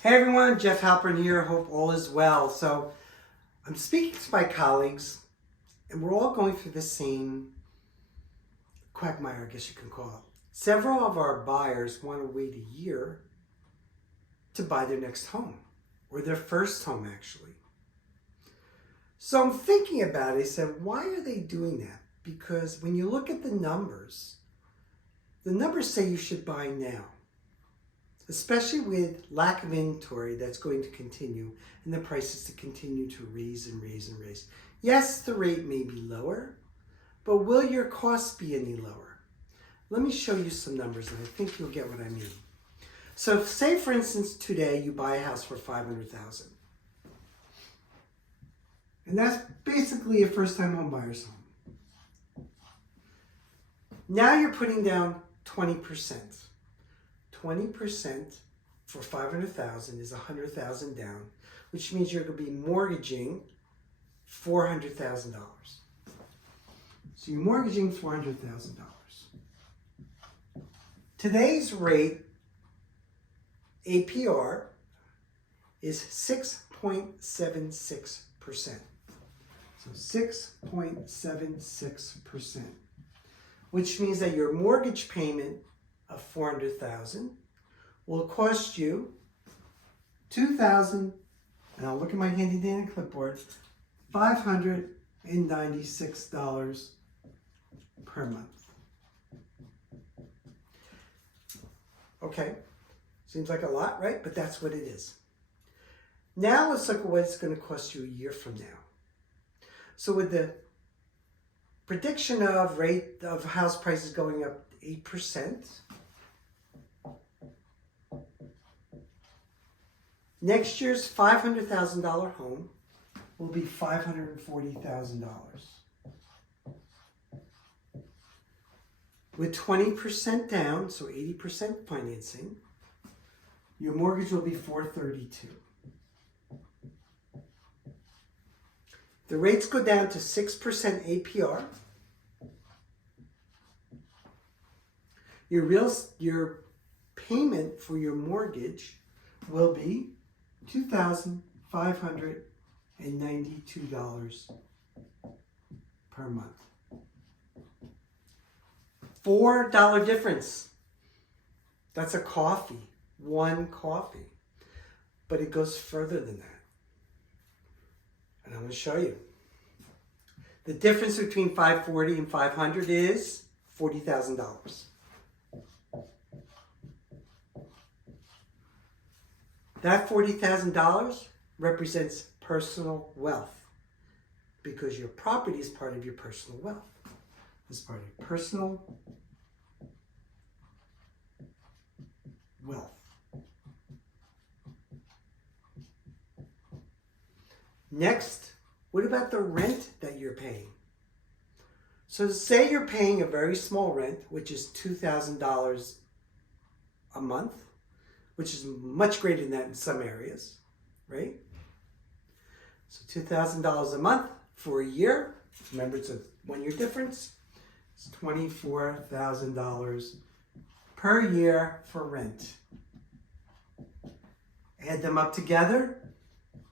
Hey everyone, Jeff Halpern here. Hope all is well. So I'm speaking to my colleagues, and we're all going through the same quagmire, I guess you can call it. Several of our buyers want to wait a year to buy their next home, or their first home actually. So I'm thinking about it. I said, why are they doing that? Because when you look at the numbers say you should buy now, especially with lack of inventory that's going to continue and the prices to continue to raise and raise and raise. Yes, the rate may be lower, but will your costs be any lower? Let me show you some numbers and I think you'll get what I mean. So say for instance today you buy a house for $500,000. And that's basically a first-time home buyer's home. Now you're putting down 20%. 20% for $500,000 is $100,000 down, which means you're going to be mortgaging $400,000. So you're mortgaging $400,000. Today's rate, APR, is 6.76%. So 6.76%, which means that your mortgage payment of $400,000 will cost you $2,000, and I'll look at my handy dandy clipboard, $596 per month. Okay, seems like a lot, right? But that's what it is. Now let's look at what it's going to cost you a year from now. So with the prediction of rate of house prices going up 8%, next year's $500,000 home will be $540,000. With 20% down, so 80% financing, your mortgage will be $432,000. The rates go down to 6% APR. Your payment for your mortgage will be $2,592 per month. $4 difference. That's a coffee, one coffee. But it goes further than that. And I'm going to show you. The difference between $540 and $500 is $40,000. That $40,000 represents personal wealth because your property is part of your personal wealth. It's part of your personal wealth. Next, what about the rent that you're paying? So say you're paying a very small rent, which is $2,000 a month, which is much greater than that in some areas, right? So $2,000 a month for a year. Remember, it's a 1 year difference. It's $24,000 per year for rent. Add them up together.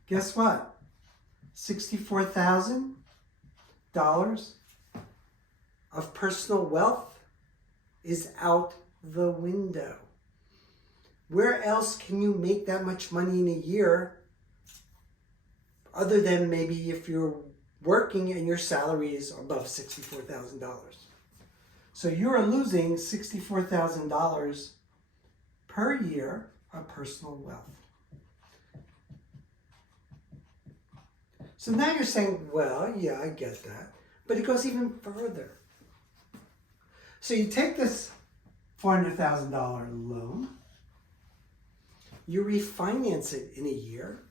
Guess what? $64,000 of personal wealth is out the window. Where else can you make that much money in a year other than maybe if you're working and your salary is above $64,000? So you're losing $64,000 per year of personal wealth. So now you're saying, well, yeah, I get that. But it goes even further. So you take this $400,000 loan, you refinance it in a year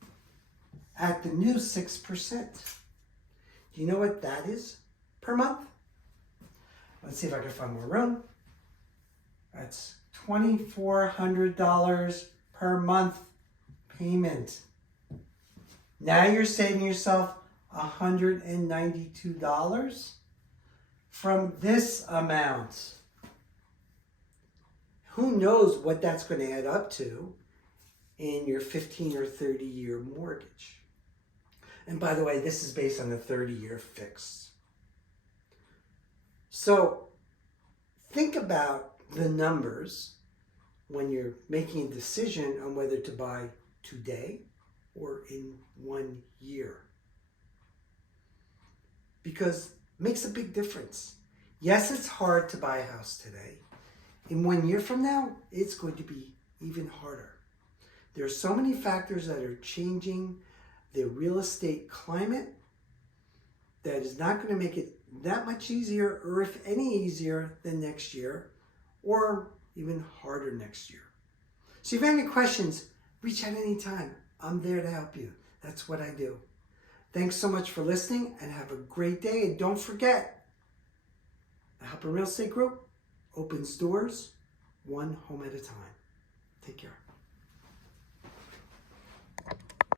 at the new 6%. Do you know what that is per month? Let's see if I can find more room. That's $2,400 per month payment. Now you're saving yourself $192 from this amount. Who knows what that's going to add up to in your 15 or 30-year mortgage. And by the way, this is based on a 30-year fix. So think about the numbers when you're making a decision on whether to buy today or in 1 year. Because it makes a big difference. Yes, it's hard to buy a house today. In 1 year from now, it's going to be even harder. There are so many factors that are changing the real estate climate that is not going to make it that much easier, or if any easier, than next year, or even harder next year. So if you have any questions, reach out anytime. I'm there to help you. That's what I do. Thanks so much for listening, and have a great day. And don't forget, the Halpern Real Estate Group opens doors one home at a time. Take care.